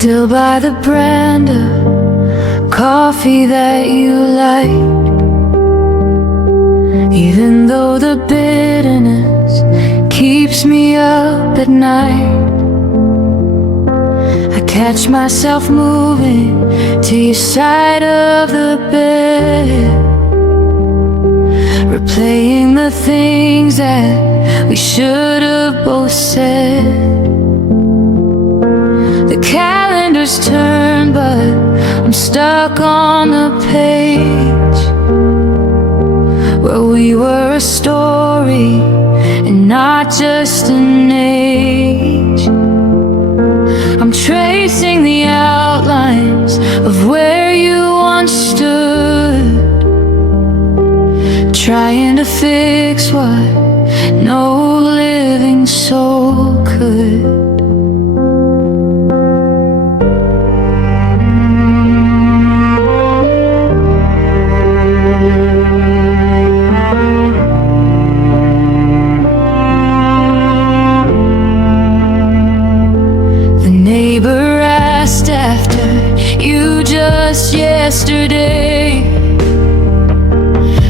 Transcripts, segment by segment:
Still by the brand of coffee that you like, even though the bitterness keeps me up at night. I catch myself moving to your side of the bed, replaying the things that we should have both said. The calendars turn, but I'm stuck on the page where we were a story and not just an age. I'm tracing the outlines of where you once stood, trying to fix what no living soul could. Just yesterday,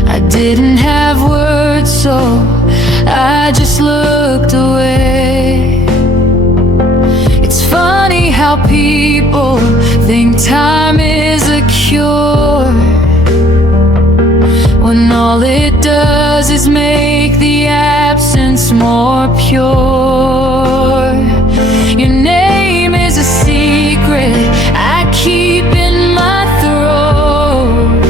I didn't have words, so I just looked away. It's funny how people think time is a cure, when all it does is make the absence more pure. Your name is a secret I keep in my throat,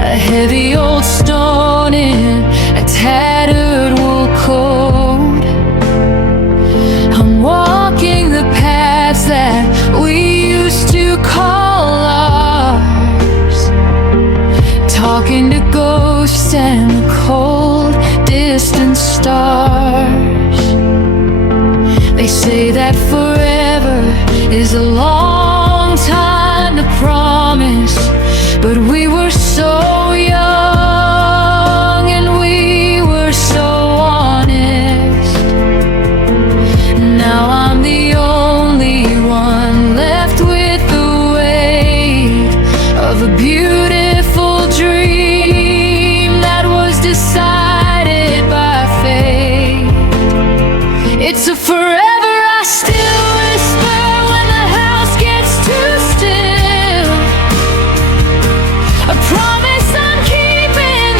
a heavy old stone in a tattered wool coat. I'm walking the paths that we used to call ours, talking to ghosts and the cold, distant stars. They say that forever is a long time to promise, but we were so young and we were so honest. Now I'm the only one left with the weight of a beautiful dream that was decided by fate. It's a forever. I still whisper when the house gets too still, a promise I'm keeping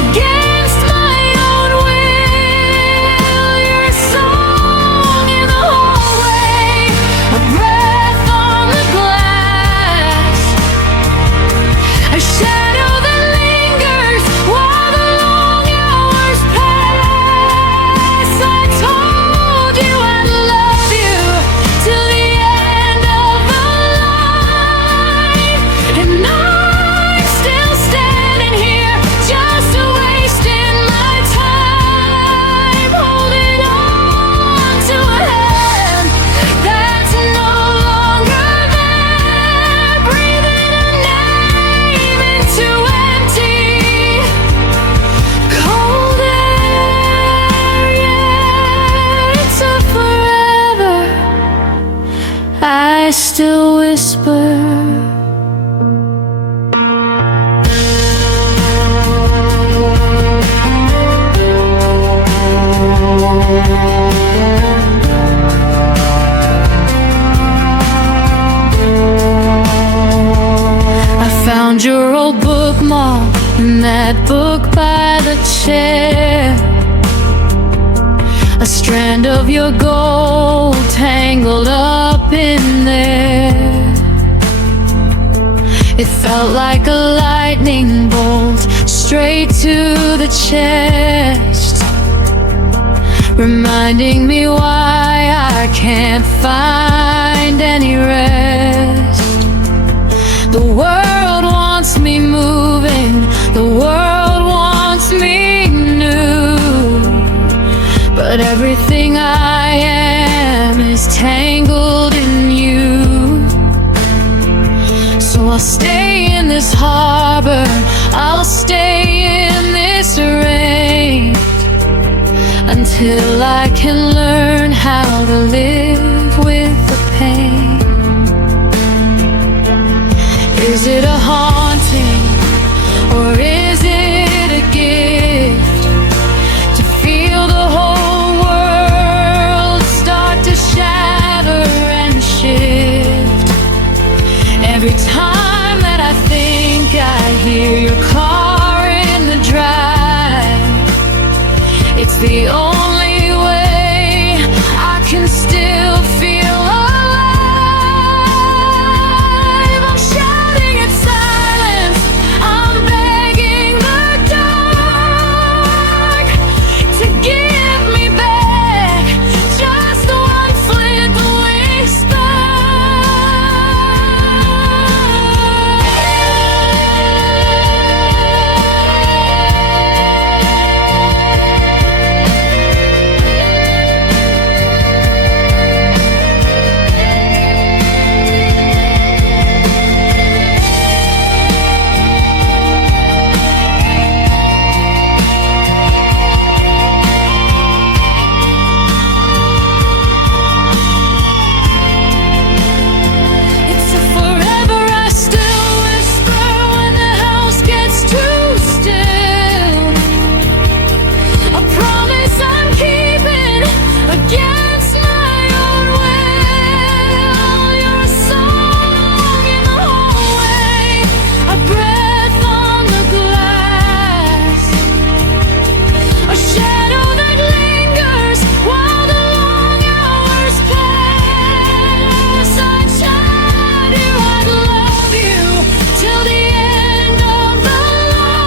against my own will. You're a song in the hallway, a breath on the glass, a shadow that lingers while the long hours pass. I told you I'd love you till the end of the line, and I'm still standing here just wasting my time, holding on to a hand that's no longer there, breathing a name into empty, cold air. Yeah, it's a forever. I still whisper. I found your old bookmark in that book by the chair, a strand of your gold tangled up in there. It felt like a lightning bolt straight to the chest, reminding me why I can't find any rest. The world wants me moving, the world wants me new, but everything I am is tangled in you. So I'll stay in this harbor, I'll stay in this rain, until I can learn how to live with the pain. Every time that I think I hear your car in the drive, it's the only way I can still feel alive. I'm shouting at silence, I'm begging the dark to give me back just one flick whisper. It's a forever I still whisper when the house gets too still. A promise I'm keeping against my own will. You're a song in the hallway, a breath on the glass, a shadow that lingers while the long hours pass. I'd shout you, I'd love you till the end of the line,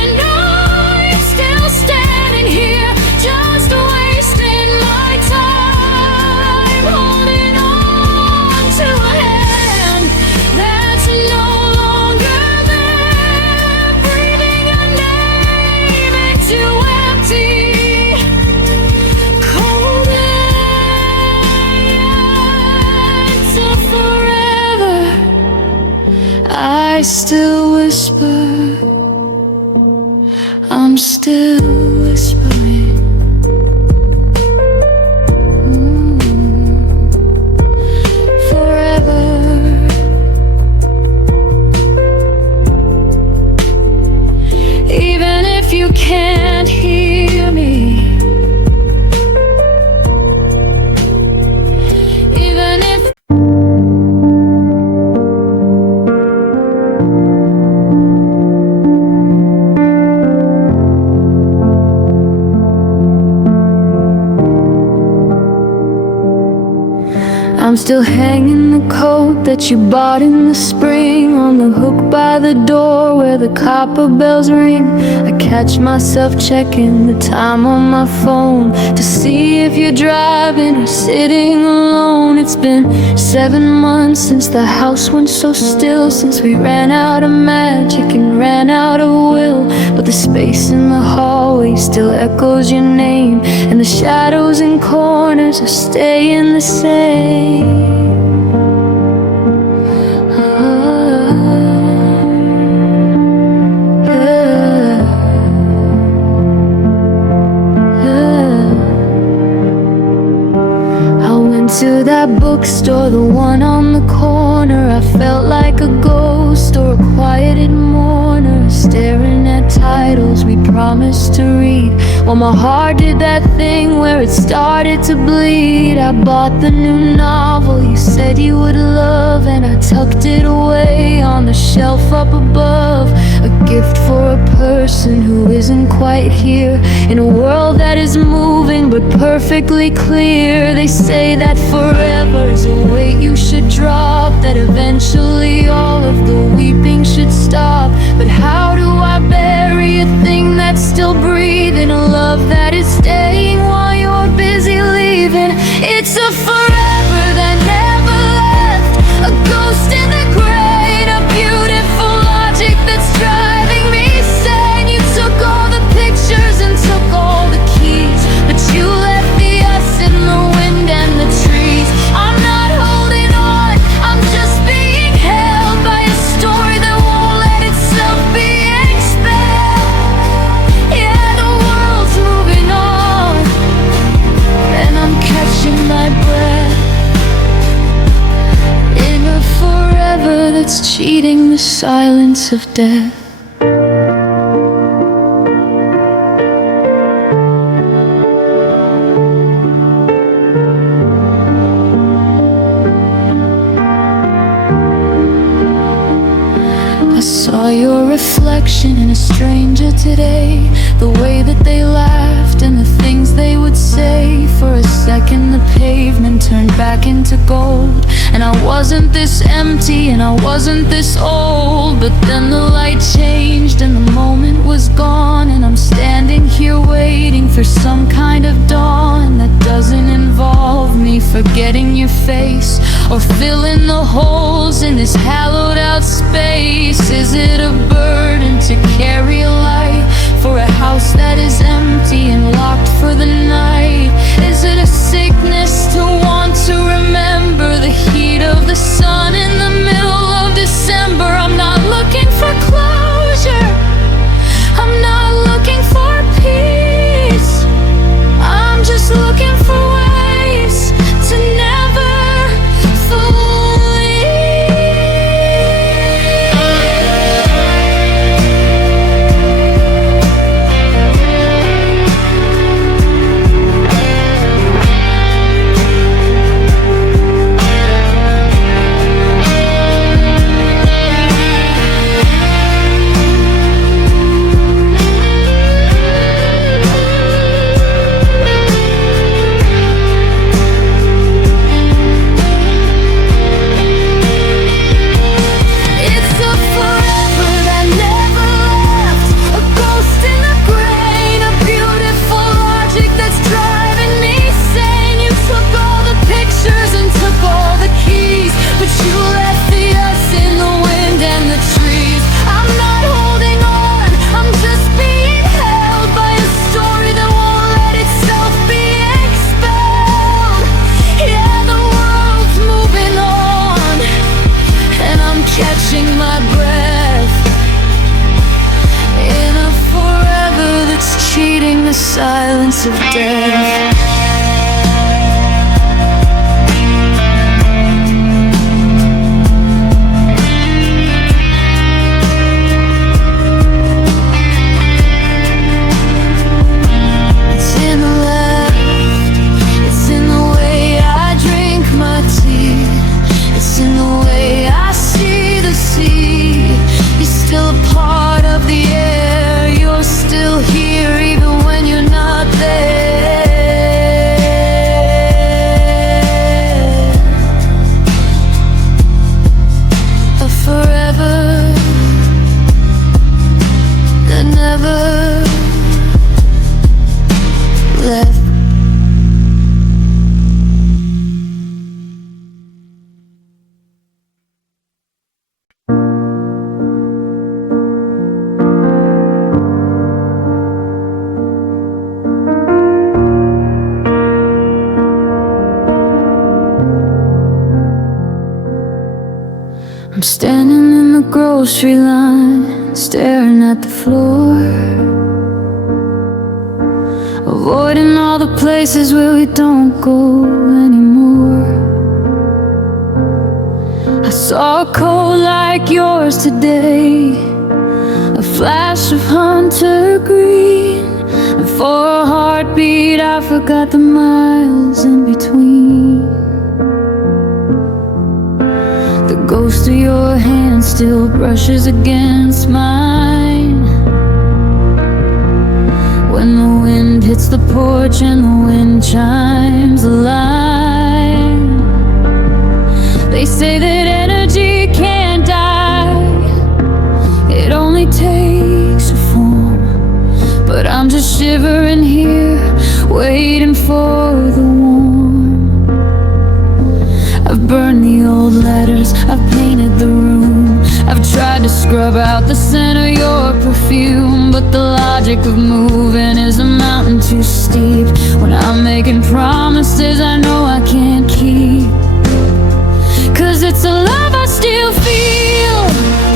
and I'm still standing here, just wasting my time, holding on to a hand that's no longer there, breathing a name into empty, cold air. So forever I still whisper, I'm still whispering. Forever. Even if you can't hear me, even if I'm still hanging the coat that you bought in the spring on the hook by the door where the copper bells ring. I catch myself checking the time on my phone to see if you're driving or sitting alone. It's been 7 months since the house went so still, since we ran out of magic and ran out of will. But the space in the hallway still echoes your name, and the shadows in corners are staying the same. To that bookstore, the one on the corner, I felt like a ghost or a quieted mourner, staring at titles we promised to read. Well, my heart did that thing where it started to bleed. I bought the new novel you said you would love, and I tucked it away on the shelf up above. A gift for a person who isn't quite here, in a world that is moving but perfectly clear. They say that forever is a weight you should drop, that eventually all of the weeping should stop. But how do I bury a thing that's still breathing, a love that is staying while you're busy leaving? It's a forever that never left, a ghost in the grave, a beautiful logic that's driving me sane. You took all the pictures and took all the keys, but you left the us in the wind and the trees. I'm not holding on, I'm just being held by a story that won't let itself be expelled. Yeah, the world's moving on, and I'm catching my breath in a forever that's cheating the silence of death. Saw your reflection in a stranger today, the way that they laughed and the things they would say. For a second the pavement turned back into gold, and I wasn't this empty and I wasn't this old. But then the light changed and the moment was gone, and I'm standing here waiting for some kind of dawn that doesn't involve me forgetting your face or filling the holes in this hallowed out space. Is it a burden to carry a light for a house that is empty and locked for the night? Is it a sickness to want to remember the heat of the sun in the middle of December? I'm not looking for closure, I'm not looking for peace, I'm just looking for ways to never my breath in a forever that's cheating the silence of death. It's in the left, it's in the way I drink my tea, it's in the way I see the sea. You're still a part of the air, you're still here even when you're not there. A forever that never left. I'm standing in the grocery line, staring at the floor, avoiding all the places where we don't go anymore. I saw a coat like yours today, a flash of hunter green, and for a heartbeat I forgot the miles in between. The ghost of your hand still brushes against mine when the wind hits the porch and the wind chimes a line. They say that energy can't die, it only takes a form. But I'm just shivering here, waiting for the warm. I've burned the old letters, I've painted the room, I've tried to scrub out the scent of your perfume. But the logic of moving is a mountain too steep when I'm making promises I know I can't keep. 'Cause it's a love I still feel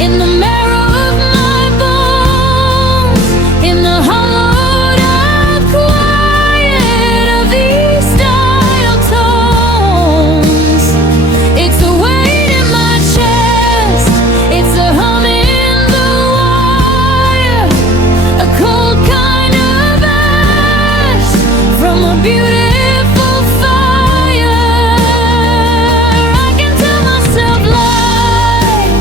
in the marrow of my bones, in the hollowed out quiet of these dial tones. It's a weight in my chest, it's a hum in the wire, a cold kind of ash from a beautiful fire. I can tell myself lies,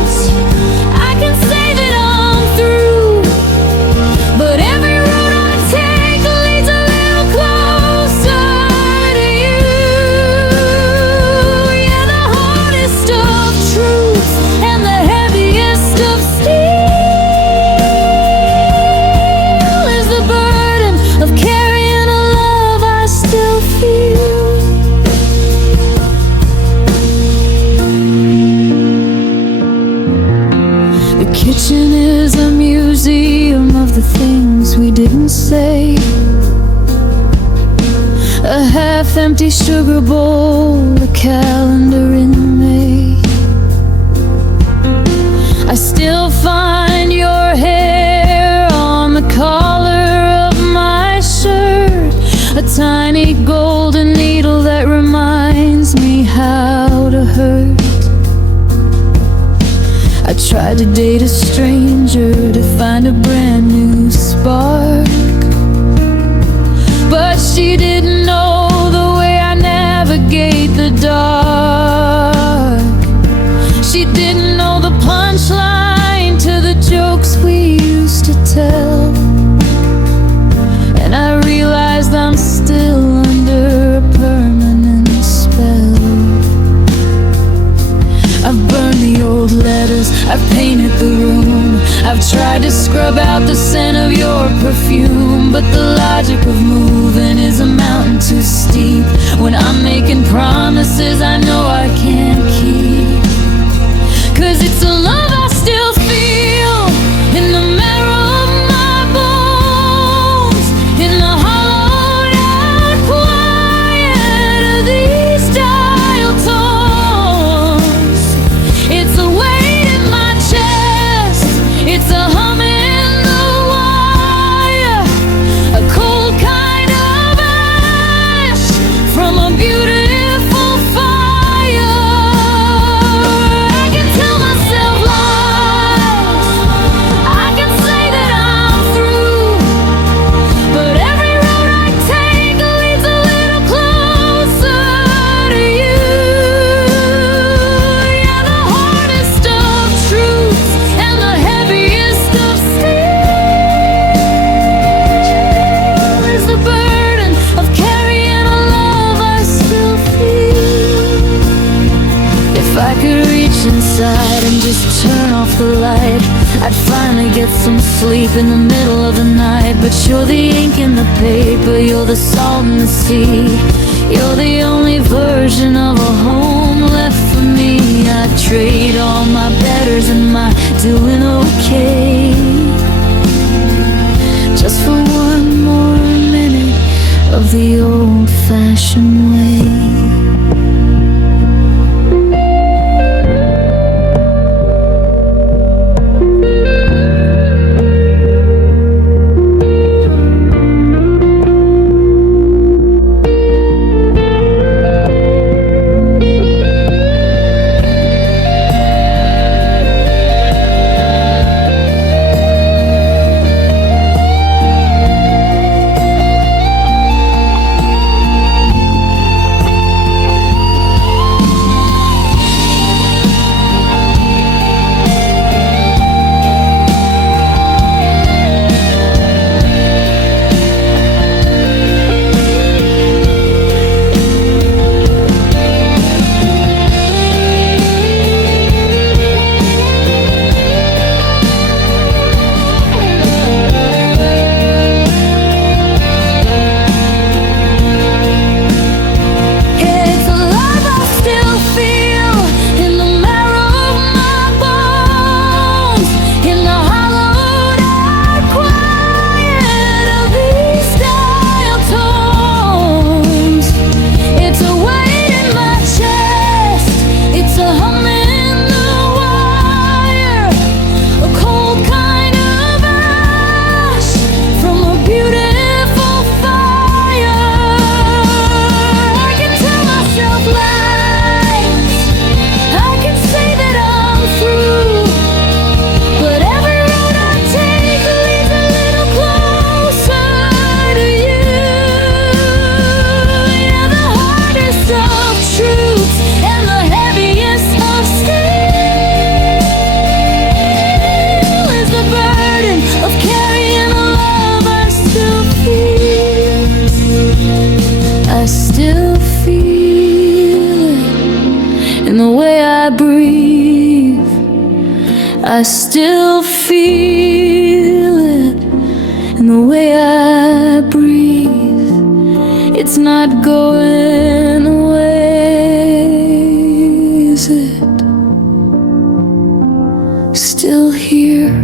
museum of the things we didn't say. A half-empty sugar bowl, a calendar in May. I still find your hair on the collar of my shirt, a tiny golden needle that reminds me how to hurt. I tried to date a stranger to find a brand new spark, but she didn't know the way I navigate the dark. She didn't know the punchline to the jokes we used to tell. And I realized I'm still under a permanent spell. I've burned the old letters, I've painted the room, I've tried to scrub out the scent of your perfume, but the logic of moving is a mountain too steep. When I'm making promises I know I can't keep, 'cause it's a love I still feel in the marrow of my bones, in the hollowed out quiet of these dial tones. It's a weight in my chest, it's a hum in the wire, a cold kind of ash from a beautiful fire. I can tell myself lies, I can say that I'm through, but every road I take leads a little closer to you. Yeah, the hardest of truths and the heaviest of steel is the burden of carrying a love I still feel. If I could reach inside and just turn off the light, I'd finally get some sleep in the middle of the night. But you're the ink in the paper, you're the salt in the sea, you're the only version of a home left for me. I'd trade all my betters and my doing okay just for one more minute of the old-fashioned way. I still feel it in the way I breathe. It's not going away, is it? Still here.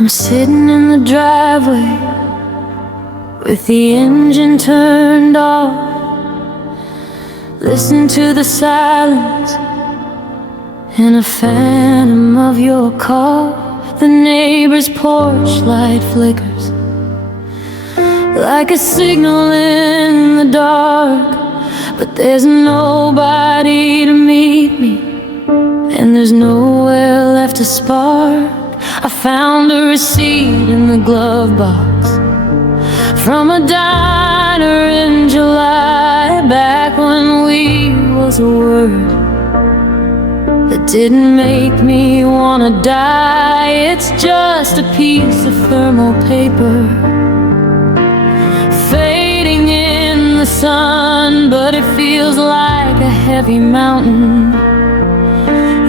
I'm sitting in the driveway with the engine turned off, listen to the silence and a phantom of your car. The neighbor's porch light flickers like a signal in the dark, but there's nobody to meet me, and there's nowhere left to spark. I found a receipt in the glove box from a diner in July, back when we was a word that didn't make me wanna die. It's just a piece of thermal paper fading in the sun, but it feels like a heavy mountain.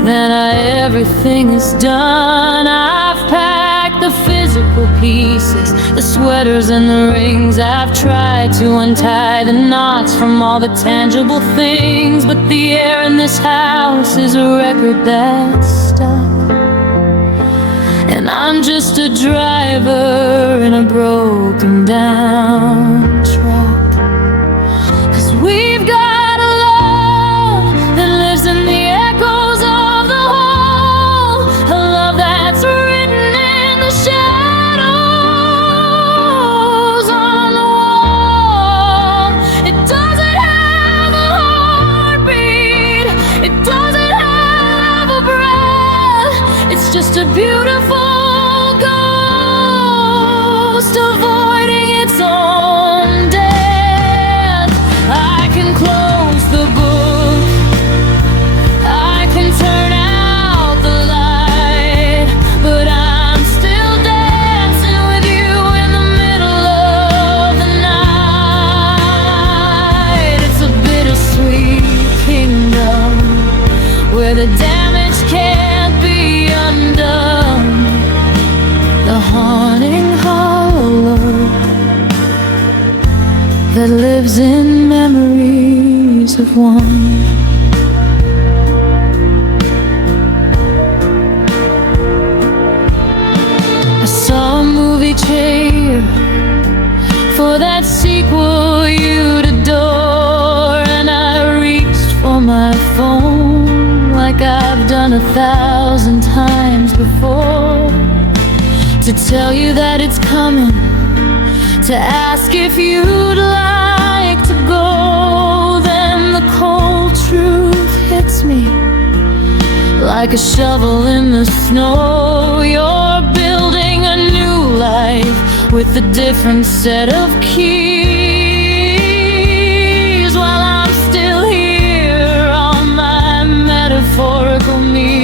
Then everything is done. I've packed the physical pieces, the sweaters and the rings. I've tried to untie the knots from all the tangible things, but the air in this house is a record that's stuck, and I'm just a driver in a broken down truck. 'Cause we've got a love that lives in the echoes of the hall, a love that's written in the shadows on the wall. It doesn't have a heartbeat, it doesn't have a breath. It's just a beautiful ghost avoiding its own death. I can close the book, I can turn out the light, but I'm still dancing with you in the middle of the night. It's a bittersweet kingdom where the damage can't be undone, the haunting hollow that lives in memories of one. I saw a movie trailer for that sequel you'd adore, and I reached for my phone like I've done 1,000 times before, to tell you that it's coming, to ask if you'd like to go. Then the cold truth hits me like a shovel in the snow. You're building a new life with a different set of keys, while I'm still here on my metaphorical knees,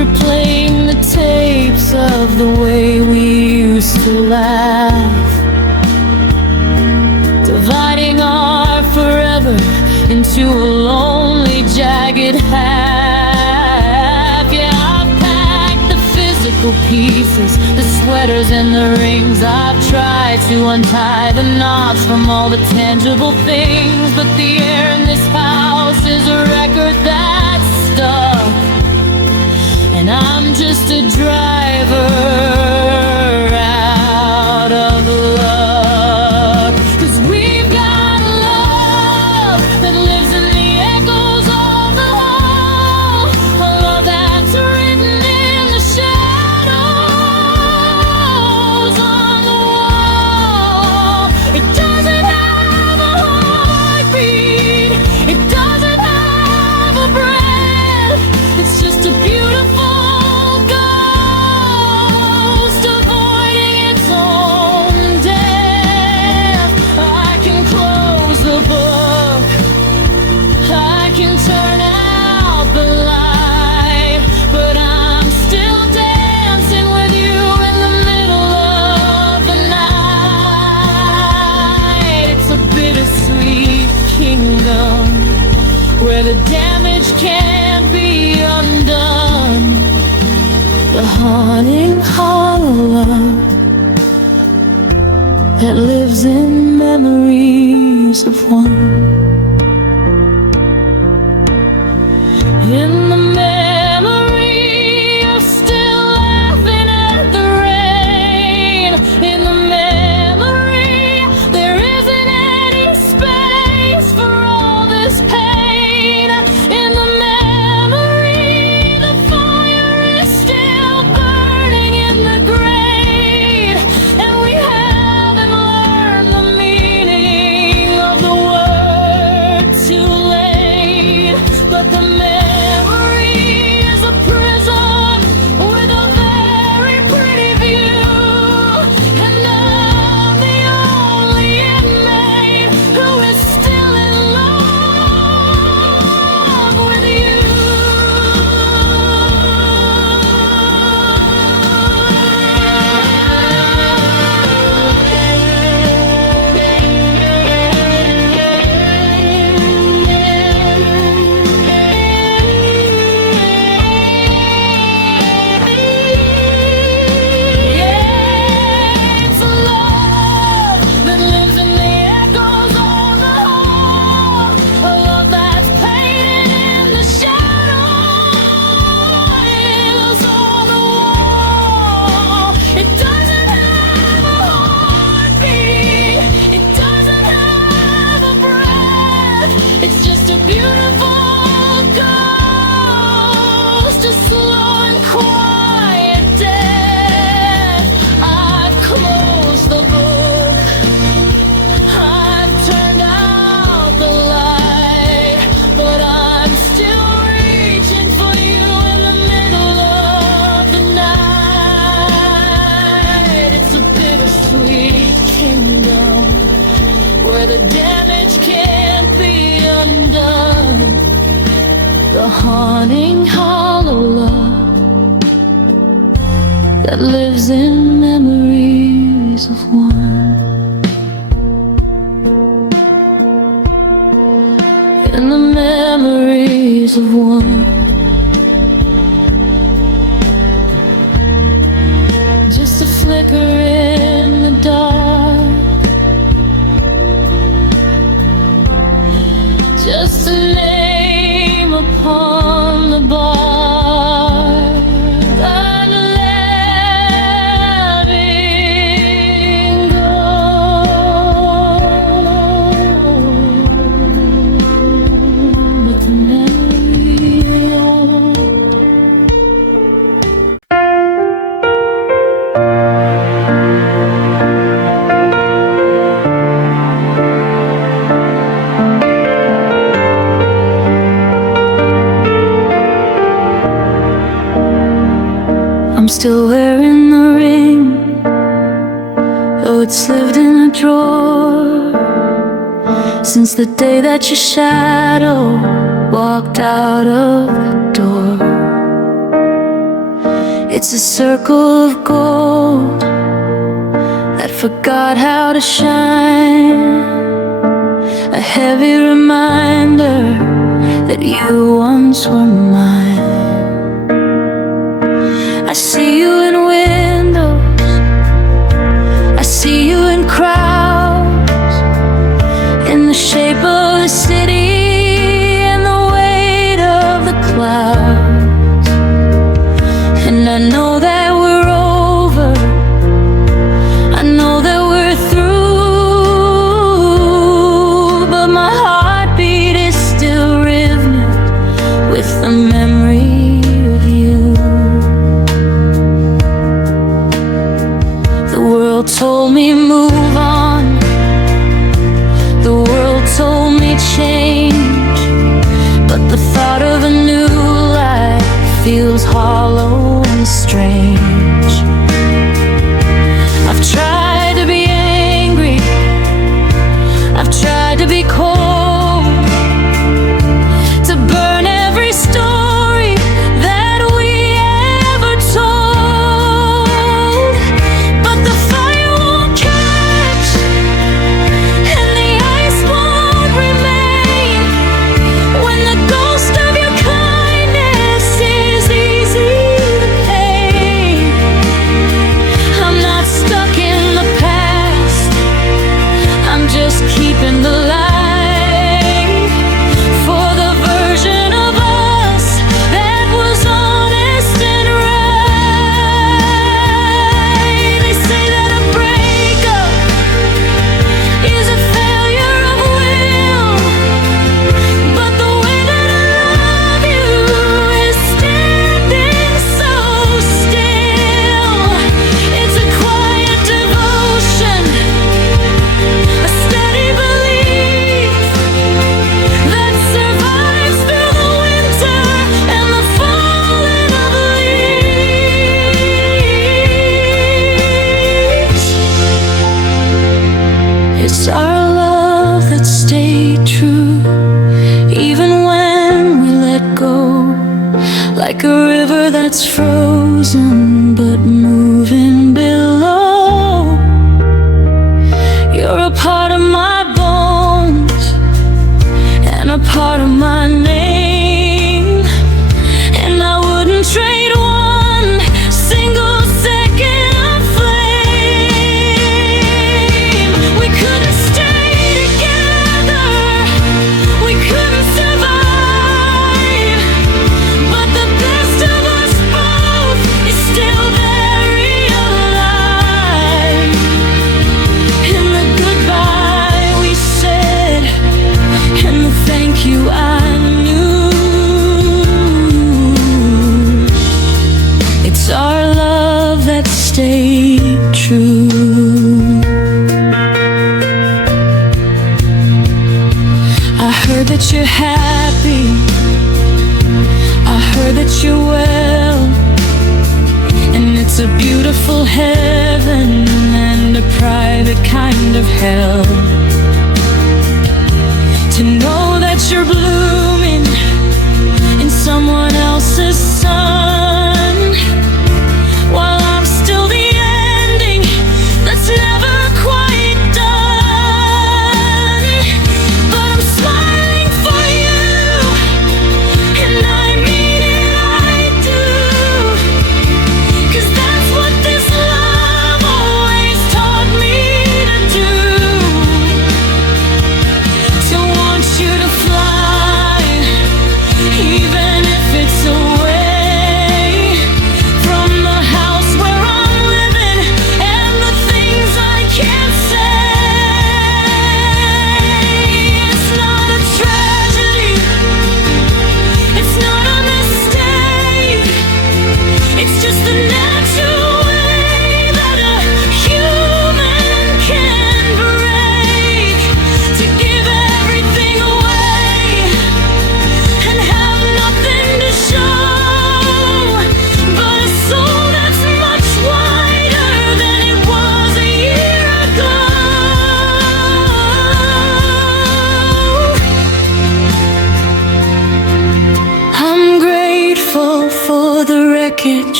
replaying the tapes of the way we used to laugh, dividing our forever into a lonely, jagged half. Yeah, I've packed the physical pieces, the sweaters and the rings. I've tried to untie the knots from all the tangible things, but the air in this house is a record that's stuck, and I'm just a driver out of luck. 'Cause we've got a love that lives in the echoes of the hall, a love that's written in the shadows on the wall. It doesn't have a heartbeat, it doesn't have a breath. It's just a beautiful ghost avoiding its own death. I can close the book, I can turn out the light, but I'm still dancing with you in the middle of the night. It's a bittersweet kingdom where the damage can't be undone, the haunting hollow that lives in memories of one. In the memory of still that lives in memories of one. In the memories of one. Just a flicker in the dark, just a name upon the bar, that letting go. Let the memory on. I'm still wearing the ring, though it's lived in a drawer since the day that your shadow walked out of the door. It's a circle of gold that forgot how to shine, a heavy reminder that you once were mine. I see you in windows, I see you in crowds, in the shape of the city and the weight of the clouds. And I know that we're over, I know that we're through, but my heartbeat is still rhythmic with the memory of you. The world told me move on, the world told me change, but the thought of a new life feels hollow and strange. I've tried to be angry, I've tried to be cold, to burn every story that we ever told, but the fire won't catch and the ice won't remain when the ghost of your kindness is easy to paint. I'm not stuck in the past, I'm just keeping the light for the version of us that was honest and right. They say that a breakup is a failure of will, but the way that I love you is standing so still. It's a quiet devotion, a steady belief that survives through the winter and the falling of leaves. It's our love that stayed true, even when we let go, like a river that's frozen but moving below. You're a part of my bones and a part of my name, and I wouldn't trade one single second of flame. We couldn't stay together, we couldn't survive, but the best of us both is still very alive. In the goodbye we said, and the thank you I knew, it's our love that stayed true. I heard that you're happy, I heard that you're well, and it's a beautiful heaven and a private kind of hell. To know that you're blooming in someone else's sun while I'm still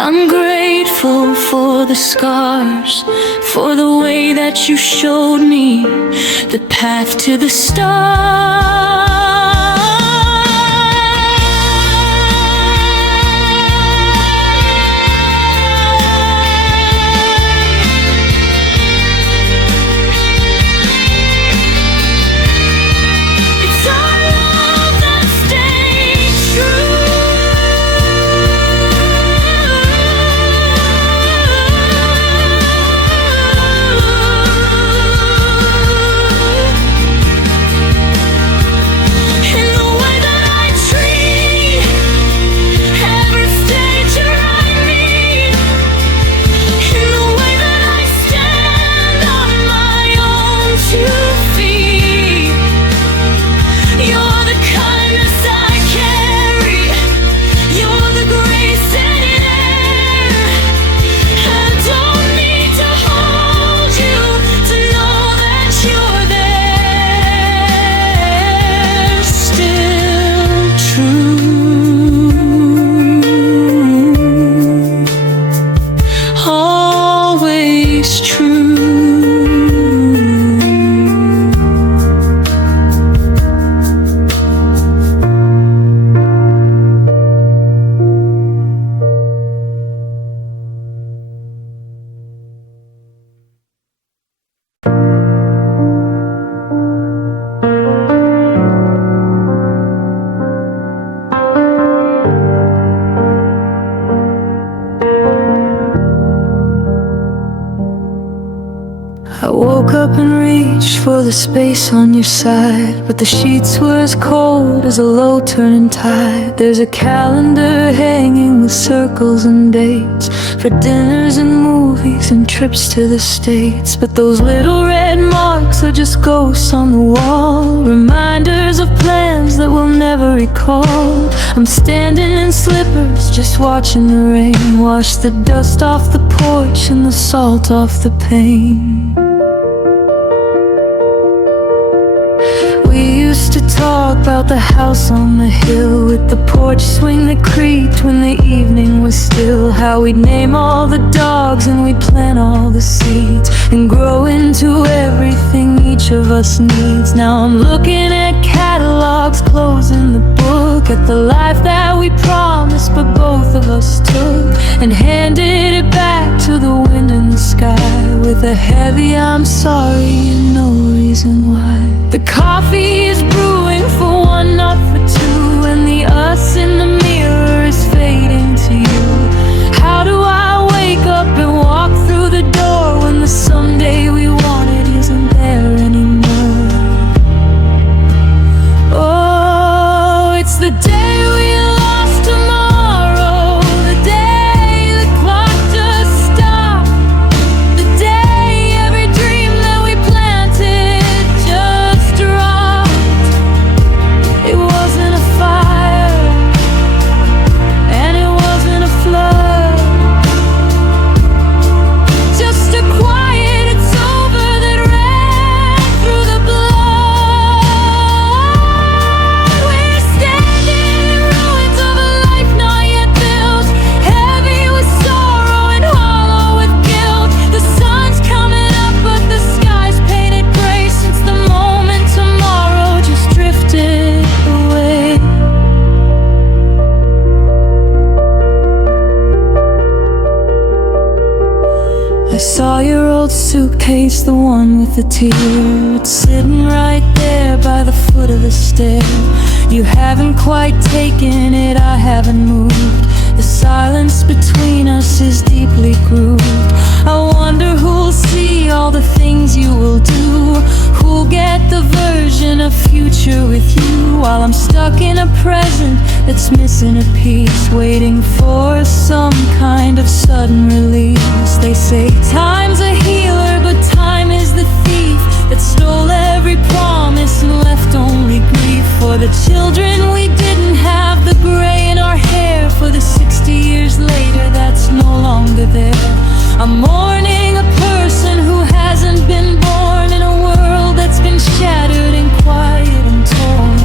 I'm grateful for the scars, for the way that you showed me the path to the stars. I woke up and reached for the space on your side, but the sheets were as cold as a low turning tide. There's a calendar hanging with circles and dates for dinners and movies and trips to the States, but those little red marks are just ghosts on the wall, reminders of plans that we'll never recall. I'm standing in slippers just watching the rain wash the dust off the porch and the salt off the pain. We used to talk about the house on the hill with the porch swing that creaked when the evening was still, how we'd name all the dogs and we'd plant all the seeds and grow into everything each of us needs. Now I'm looking at catalogs, closing the book at the life that we promised but both of us took, and handed it back to the wind and the sky with a heavy I'm sorry and no reason why. The coffee is brewing for one, not for two, and the us in the mirror is fading to you. How do I wake up and walk through the door when the someday we wanted isn't there anymore? Oh, it's the day we lost tomorrow, the day the clock just stopped, the day every dream that we planted just dropped. It wasn't a fire, and it wasn't a flood, just a quiet it's over that ran through the blood. We're standing in ruins of a life not yet built, heavy with sorrow and hollow with guilt. The sun's coming up but the sky's painted gray since the moment tomorrow just drifted away. I saw your old suitcase, the one with the tear. It's sitting right there by the foot of the stair. You haven't quite taken it, I haven't moved. The silence between us is deeply grooved. I wonder who'll see all the things you will do, who'll get the version of future with you, while I'm stuck in a present that's missing a piece, waiting for some kind of sudden release. They say time's a healer, but time is the thief that stole every promise and left only grief. For the children we didn't have, the gray in our hair, for the 60 years later that's no longer there. I'm mourning a person who hasn't been born in a world that's been shattered and quiet and torn.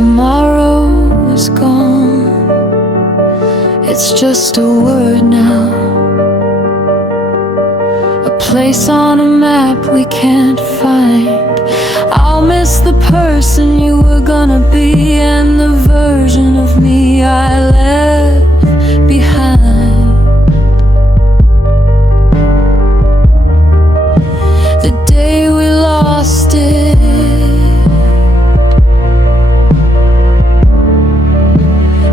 Tomorrow is gone. It's just a word now, a place on a map we can't find. I'll miss the person you were gonna be, and the version of me I left behind. The day we lost it,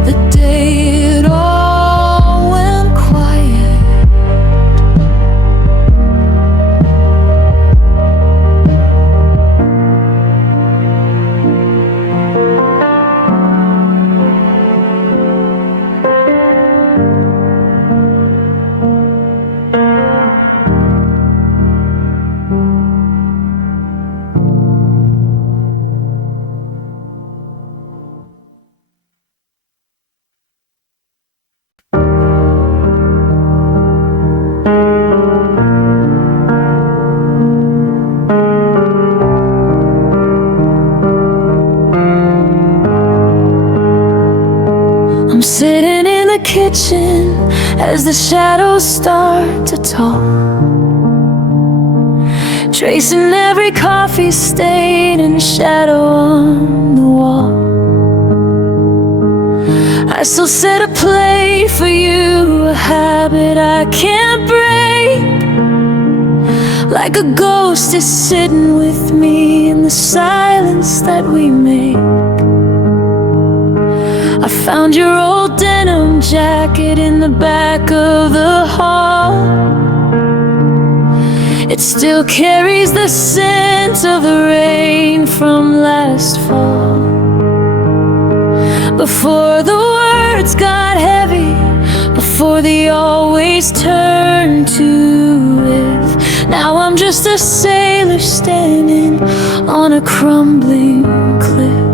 the day it all went quiet. I'm sitting in the kitchen as the shadows start to talk, tracing every coffee stain and shadow on the wall. I still set a plate for you, a habit I can't break. Like a ghost is sitting with me in the silence that we make. I found your old denim jacket in the back of the hall. It still carries the scent of the rain from last fall. Before the words got heavy, before they always turned to if, now I'm just a sailor standing on a crumbling cliff.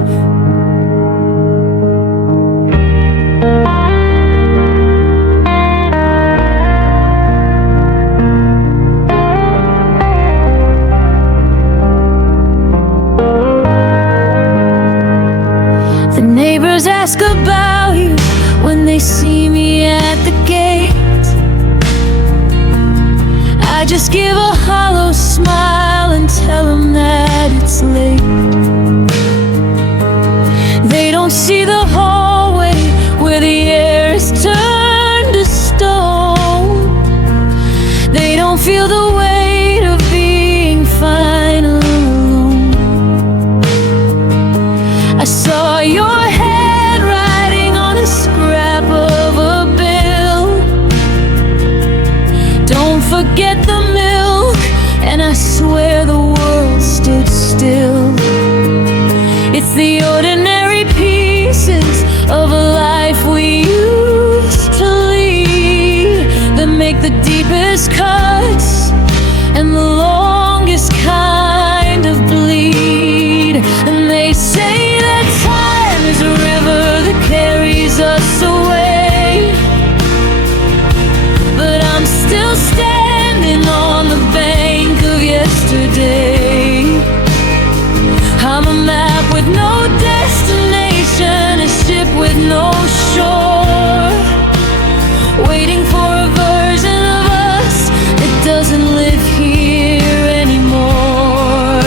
Neighbors ask about you when they see me at the gate. I just give a hollow smile and tell them that it's late. They don't see the hallway where the air is turned to stone. They don't feel the weight of being fine alone. I saw your forget the milk, and I swear the world stood still. It's the ordinary pieces of a life we used to lead that make the deepest cuts and the longest kind of bleed. And they say that time is a river that carries us away, but I'm still standing on the bank of yesterday. I'm a map with no destination, a ship with no shore, waiting for a version of us that doesn't live here anymore.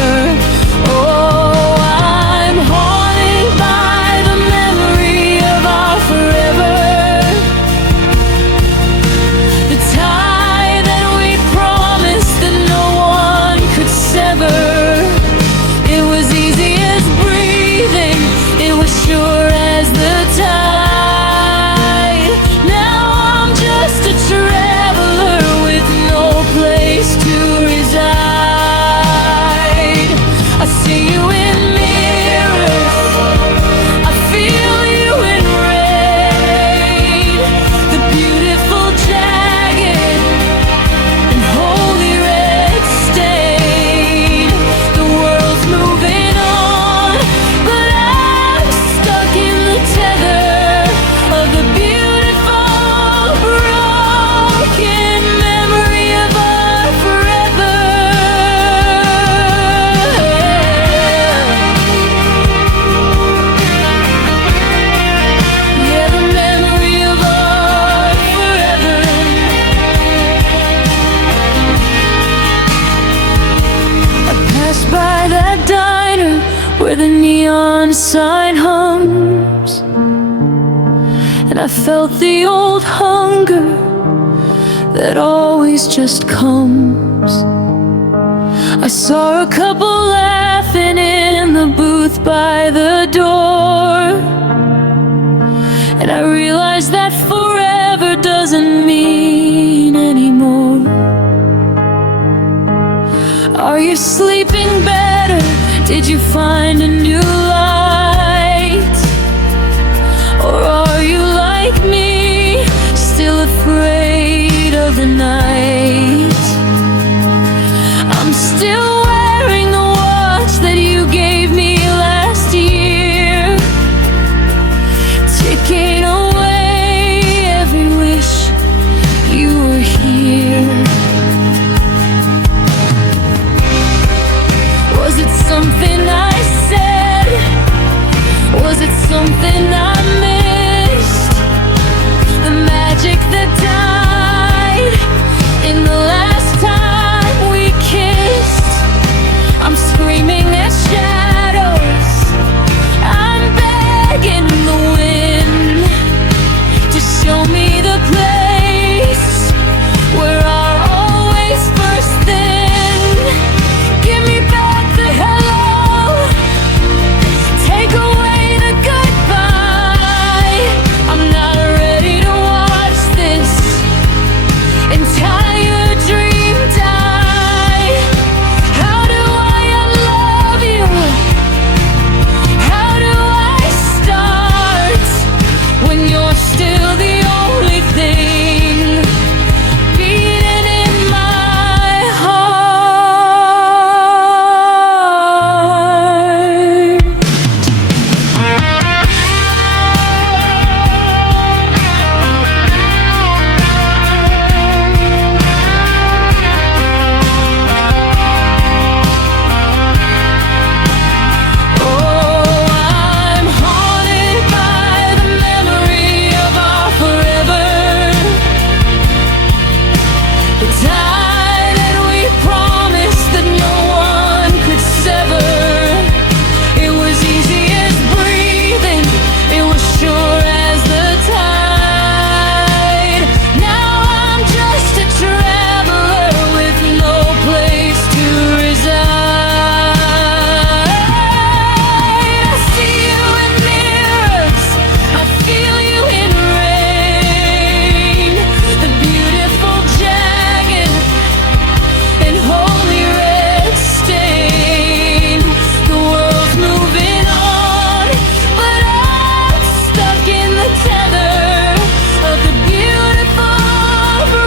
Oh, I'm haunted by the memory of our forever, the tie that sign hums, and I felt the old hunger that always just comes. I saw a couple laughing in the booth by the door, and I realized that forever doesn't mean anymore. Are you sleeping better? Did you find a new light? Or are you like me, still afraid of the night? I'm still wearing the watch that you gave me last year, ticking away every wish you were here. Was it something I said? Was it something I missed? The magic that died in the last time we kissed. I'm screaming at shadows, I'm begging the wind to show me the place where our always first thing. Give me back the hello, take away the goodbye. I'm not ready to watch this entire dream die. How do I unlove you? How do I start when you're still the only thing beating in my heart? Oh, I'm haunted by the memory of our forever, the tie that we promised that no one could sever. It was easy as breathing, it was sure as the tide. Now I'm just a traveler with no place to reside. I see you in mirrors, I feel you in rain, the beautiful jagged and holy red stain. The world's moving on, but I'm stuck in the tether of the beautiful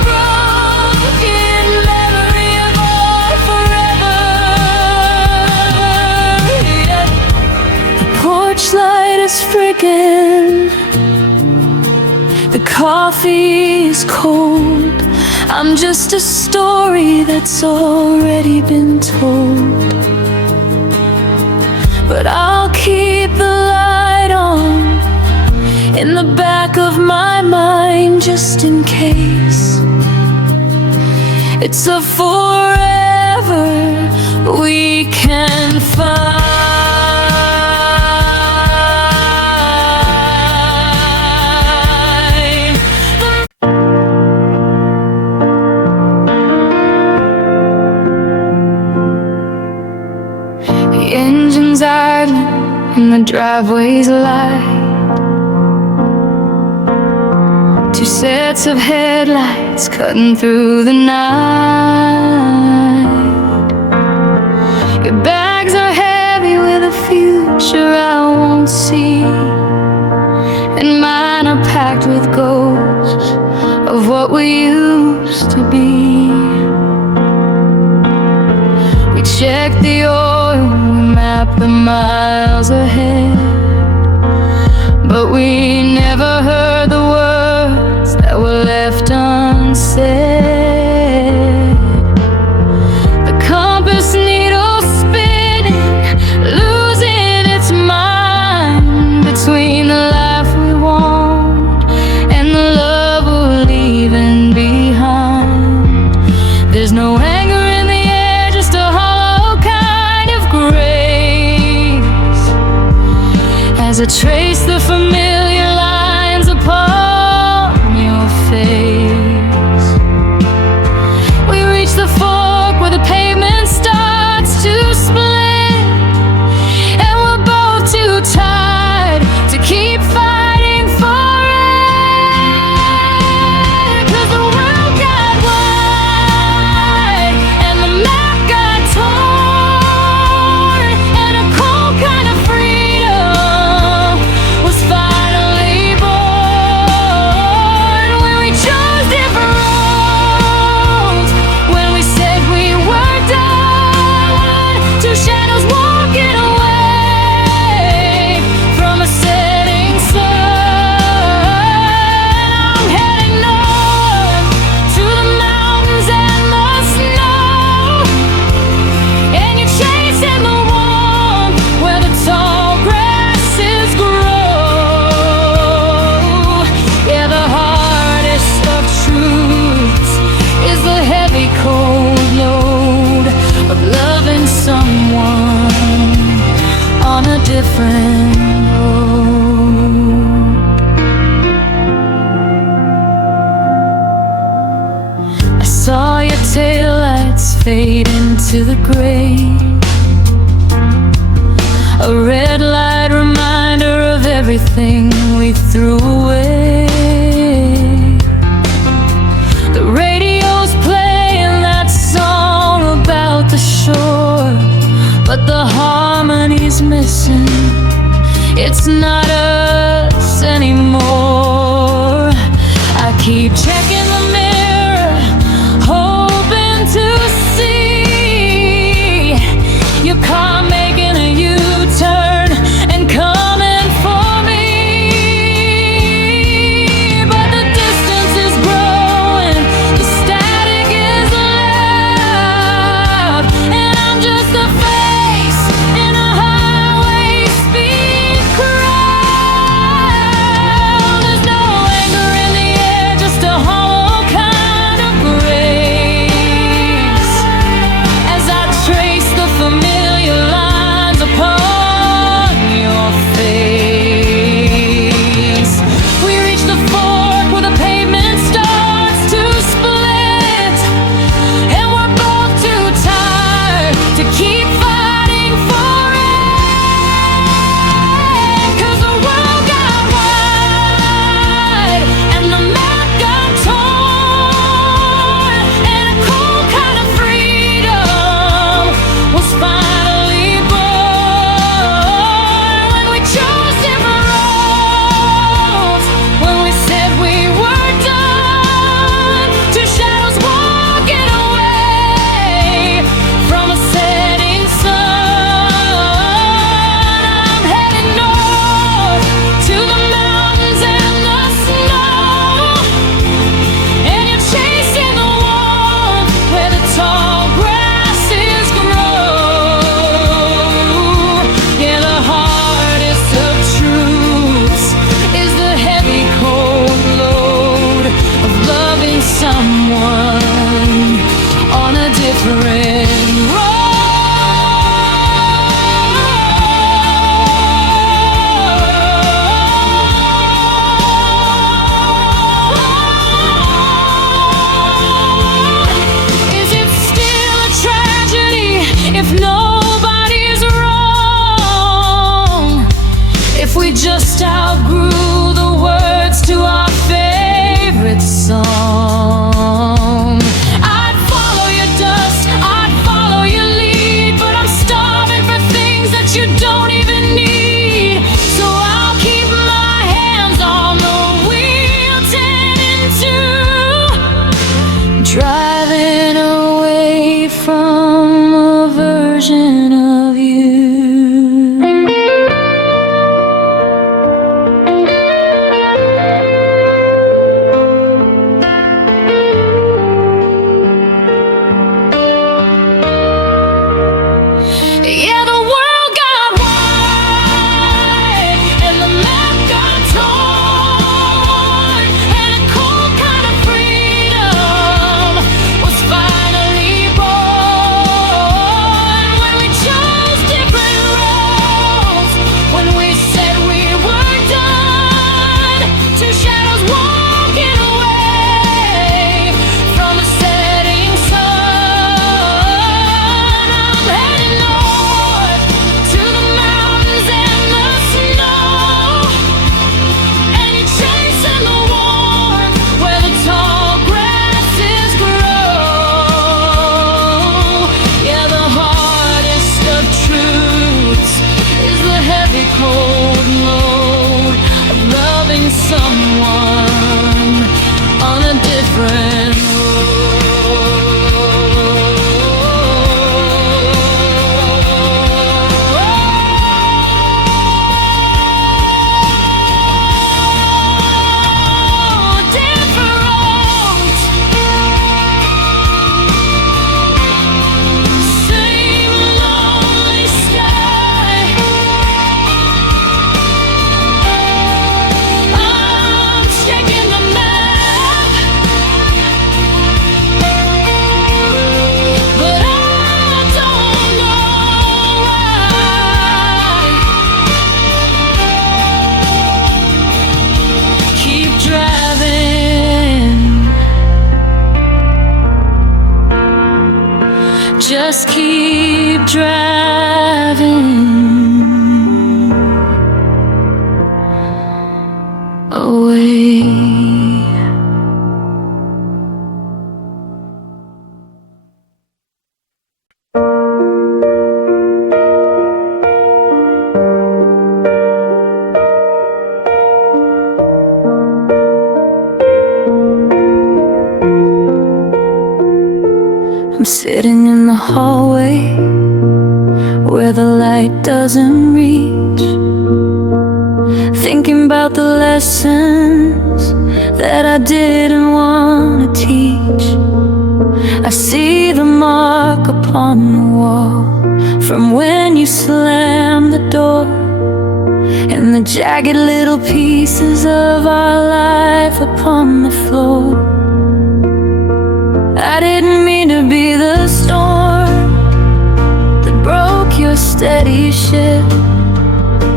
broken memory of our forever. Yeah. The porch light is flickering, the coffee is cold. I'm just a story that's already been told, but I'll keep the light on in the back of my mind just in case. It's a forever we can find. The engine's idling and the driveway's light. Two sets of headlights cutting through the night. Your bags are heavy with a future I won't see, and mine are packed with ghosts of what we used to be. We checked the oil, we mapped the miles ahead, but we never heard the words that were left unsaid. The compass needle spinning, losing its mind between the life we want and the love we're leaving behind. There's no anger in the air, just a hollow kind of grace. as I trace the familiar lines upon your face. We reach the fork where the pavement starts to split, and we're both too tired to keep fighting for it. 'Cause the world got wide and the map got torn, and a cold kind of freedom was finally born. When we chose different roads, when we said we were done, two shadows walking away from a setting sun. I'm heading north to the mountains and the snow, and you're chasing the warmth where the tall grasses grow. Yeah, the hardest of truths is the heavy cold load of loving someone on a different road. I saw your taillights fade into the gray, a red light reminder of everything we threw away. The radio's playing that song about the shore, but the harmony's missing. It's not us anymore. I keep checking the mirror, hoping to see your car making a U-turn and coming for me. But the distance is growing, the static is loud, and I'm just a face in a highway speed crowd. There's no anger in the air, just a hollow kind of grace as I trace the familiar lines upon your face. We reach the fork where the pavement starts to split, and we're both too tired to keep fighting for it. 'Cause the world got wide and the map got torn, and a cold kind of freedom was finally born. When we chose different roads, when we said we were done, two shadows walking away from a setting sun. I'm heading north to the mountains and the snow, and you're chasing the warmth where the tall grasses grow. Yeah, the hardest of truths is the heavy cold load of loving someone on a different road. Is it still a tragedy if nobody's wrong? If we just outgrew the words to our favorite song? I'd follow your dust, I'd follow your lead, but I'm starving for things that you don't even need. So I'll keep my hands on the wheel, tending to driving away from a version of you. just keep driving away. I'm sitting in the hallway where the light doesn't reach, thinking about the lessons that I didn't want to teach. I see the mark upon the wall from when you slammed the door, and the jagged little pieces of our life upon the floor. I didn't mean to be the storm that broke your steady ship.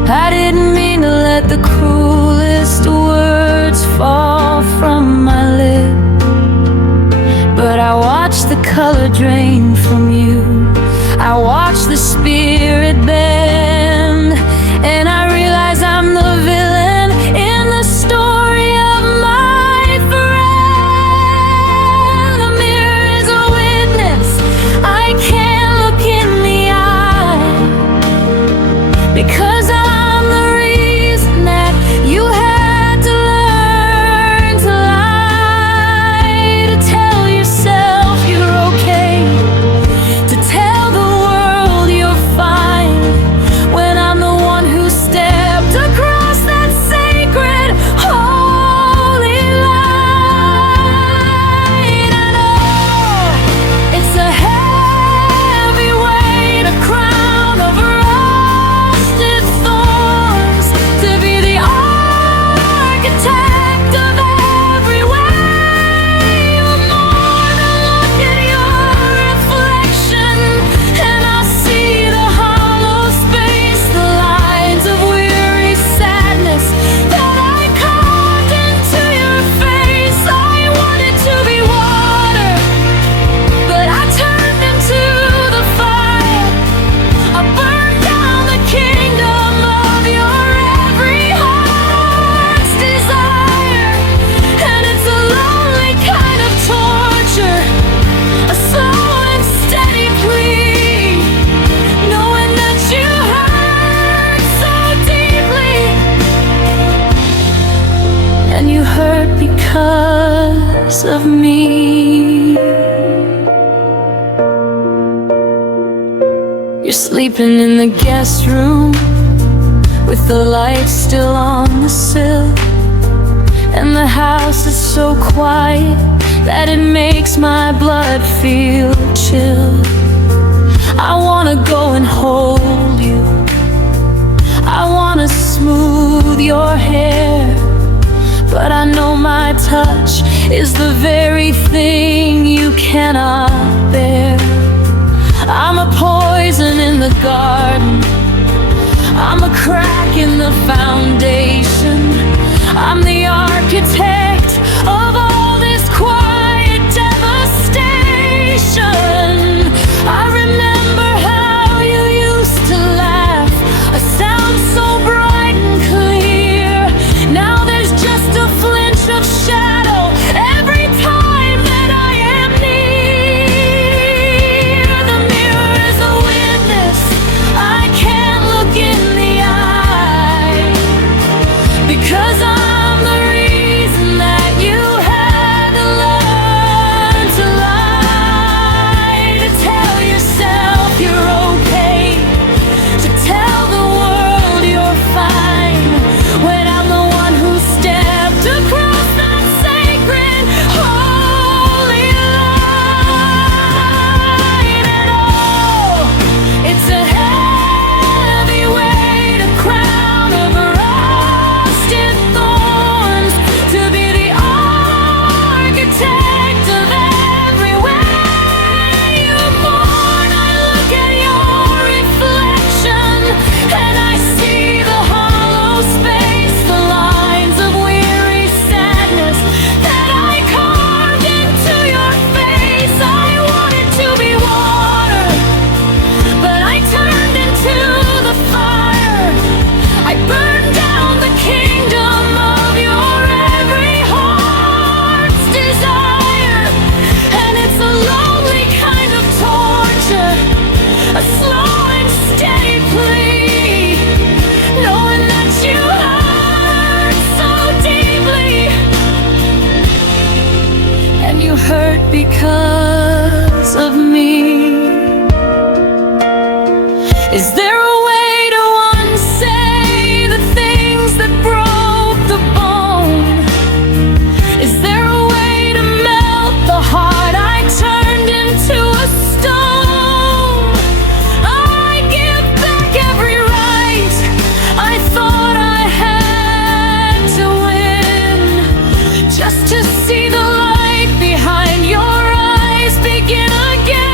I didn't mean to let the cruelest words fall from my lips. But I watched the color drain from you, I watched the spirit bend, and I realize I'm the villain in the story of my friend. The mirror is a witness, I can't look in the eye, because I'm the reason that you had to learn to lie, to tell yourself you're okay, to tell the world you're fine, when I'm the one who stepped across that sacred holy line. I know it's a heavy weight, a crown of rusted thorns, to be the architect of every way you mourn. I look at your reflection and I see the hollow space, the lines of weary sadness that I carved into your face. I wanted to be water, but I turned into the fire. I burned down the kingdom of your every heart's desire. And it's a lonely kind of torture, a slow and steady plea, knowing that you hurt so deeply, and you hurt because of me. You're sleeping in the guest room with the lights still on the sill, and the house is so quiet that it makes my blood feel chill. I wanna go and hold you, I wanna smooth your hair, but I know my touch is the very thing you cannot bear. I'm a poison in the garden, I'm a crack in the foundation, I'm the architect of all this quiet devastation. I remember how you used to laugh, a sound so bright and clear. Now there's just a flinch of shadow every time that I am near. The mirror is a witness, I can't look in the eye, because I'm the reason that you had to learn to lie, to tell yourself you're okay, to tell the world you're fine, when I'm the one who stepped across that sacred holy line. And oh, it's a heavy weight, a crown of rusted thorns, because of me. Is there a way to unsay the things that broke the bone? Is there a way to melt the heart I turned into a stone? I give back every right I thought I had to win, just to see the light behind your eyes begin again.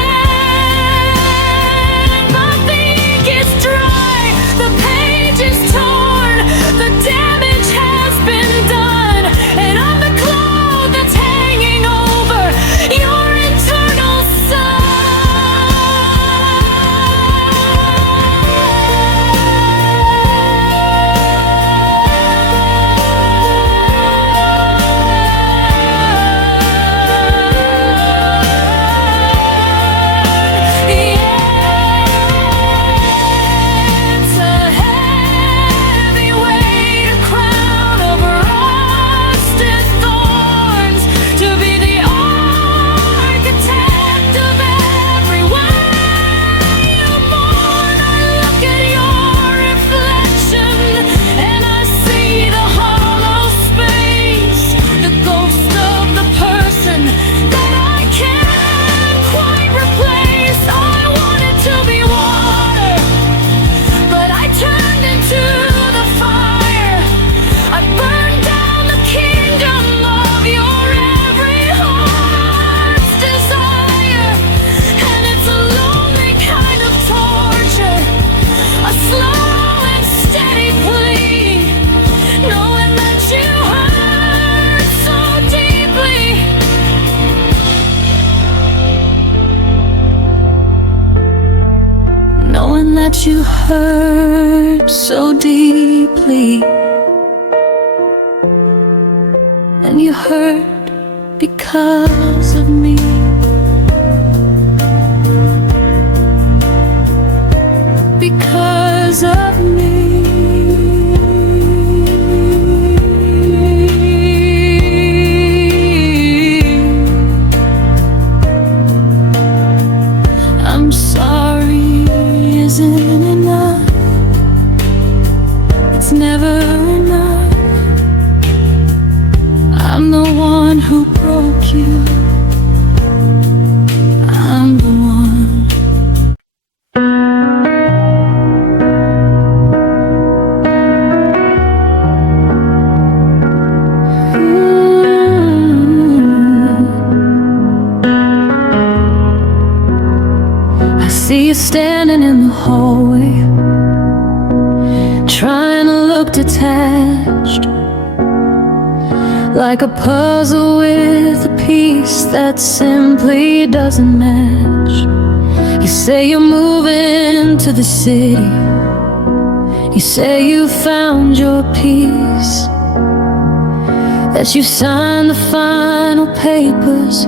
But the ink is dry, the page is torn, the damage has been done, and I'm the cloud that's hanging over your eternal It's a heavy weight, a crown of rusted thorns, to be the architect of every way you mourn. I look at your reflection and I see the hollow space, the ghost of the person that I can't quite replace. I wanted to be water, but I turned into the fire. I burned down the kingdom of your every heart's desire. And it's a lonely kind of torture, a slow and steady plea, knowing that you hurt so deeply. Knowing that you hurt so deeply, and you hurt because of me. Because of me. I'm sorry isn't enough. It's never enough. I'm the one who broke you. I'm the one. I see you standing in the hallway, trying to look detached, like a puzzle with a piece that simply doesn't match. You say you're moving to the city, you say you found your peace, that you signed the final papers,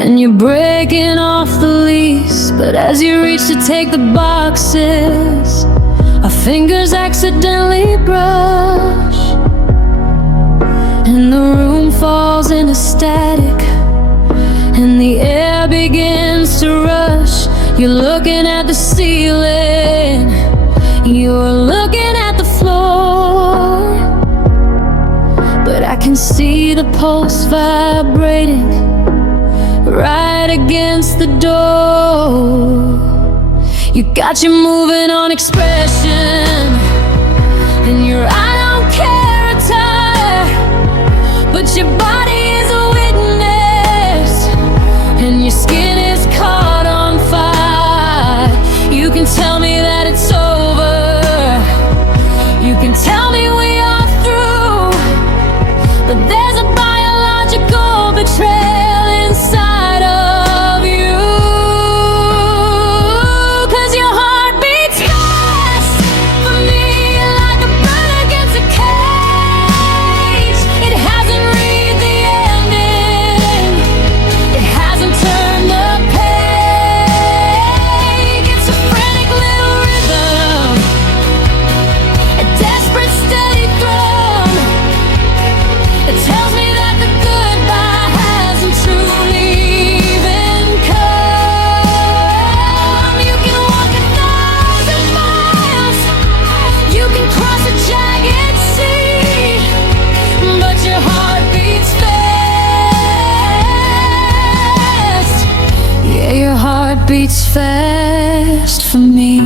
and you're breaking off the lease. But as you reach to take the boxes, our fingers accidentally brush, and the room falls into static, and the air begins to rush. You're looking at the ceiling, you're looking at the floor, but I can see the pulse vibrating right against the door. You got your moving on expression, and your I don't care attire, but your body is a witness, and your skin is caught on fire. You can tell me that it's over, you can tell me we are through, but there's a biological betrayal inside of you, 'cause your heart beats fast for me, like a bird against beats fast for me.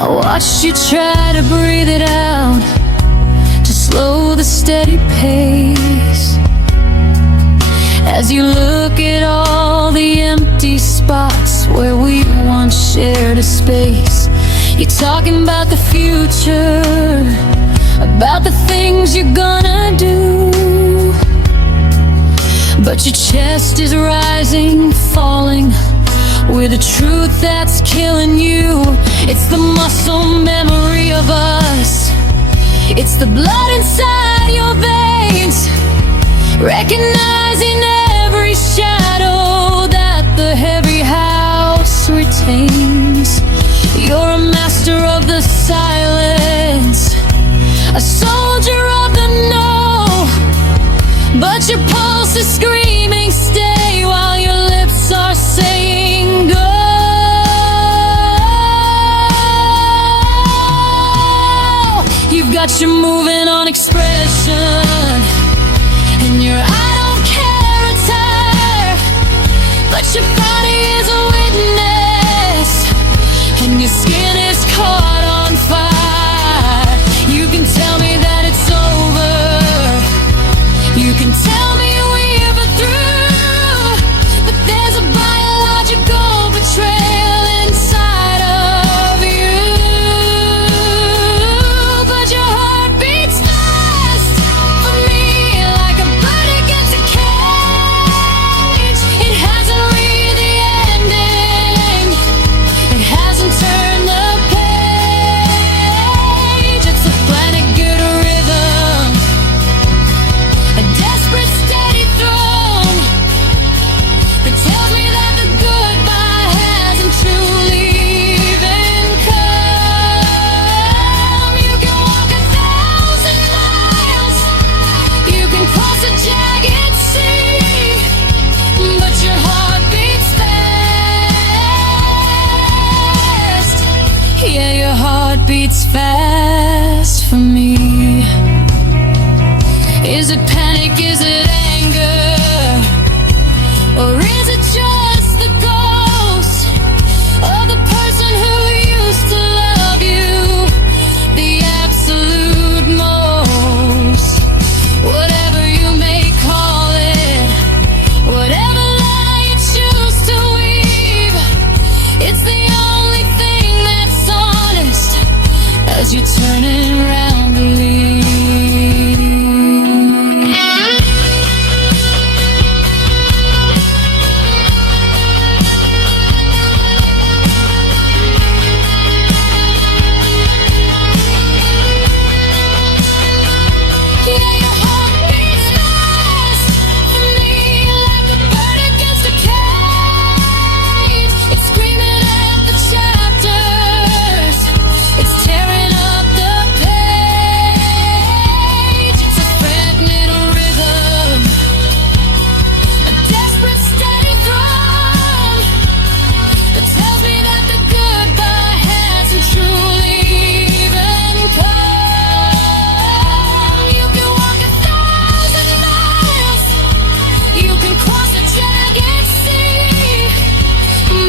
I watched you try to breathe it out, to slow the steady pace, as you look at all the empty spots where we once shared a space. You're talking about the future, about the things you're gonna do, but your chest is rising, falling, with a truth that's killing you. It's the muscle memory of us, it's the blood inside your veins, recognizing every shadow that the heavy house retains. You're a master of the silence, a soldier of the no, but your pulse is screaming stay while your lips are saying go. You've got your moving on expression, and your I don't care attire, but your body is a witness, and your skin is caught on fire. You can tell me that it's over, you can tell me we've been through, but there's a biological betrayal inside of you. But your heart beats fast for me, like a bird against a cage. It hasn't reached the ending, it hasn't turned the page. It's a planet good rhythm, a desperate steady throne that tells me that the goodbye hasn't truly even come. You can walk 1,000 miles, you can cross a jagged sea, but your heart beats fast. Yeah, your heart beats fast for me. Is it panic, is it anger, or is it just the ghost of the person who used to love you the absolute most? Whatever you may call it, whatever lie you choose to weave, it's the only thing that's honest as you're turning around to leave. Yeah, your heart beats fast for me, like a bird against a cage. It's screaming at the chapters, it's tearing up the page. It's a fragmented rhythm, a desperate steady drum that tells me that the goodbye hasn't truly even come. You can walk 1,000 miles, you can cross a jagged sea,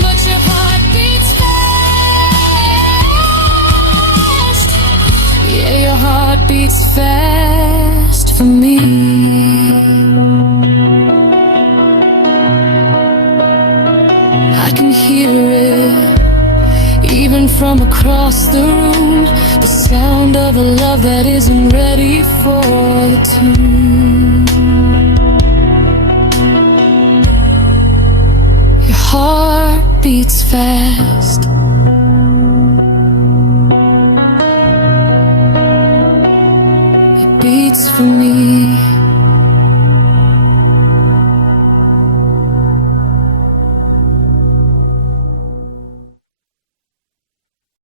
but your heart beats fast. Yeah, your heart beats fast for me. I can hear it, even from across the room, the sound of a love that isn't ready for the tune. Your heart beats fast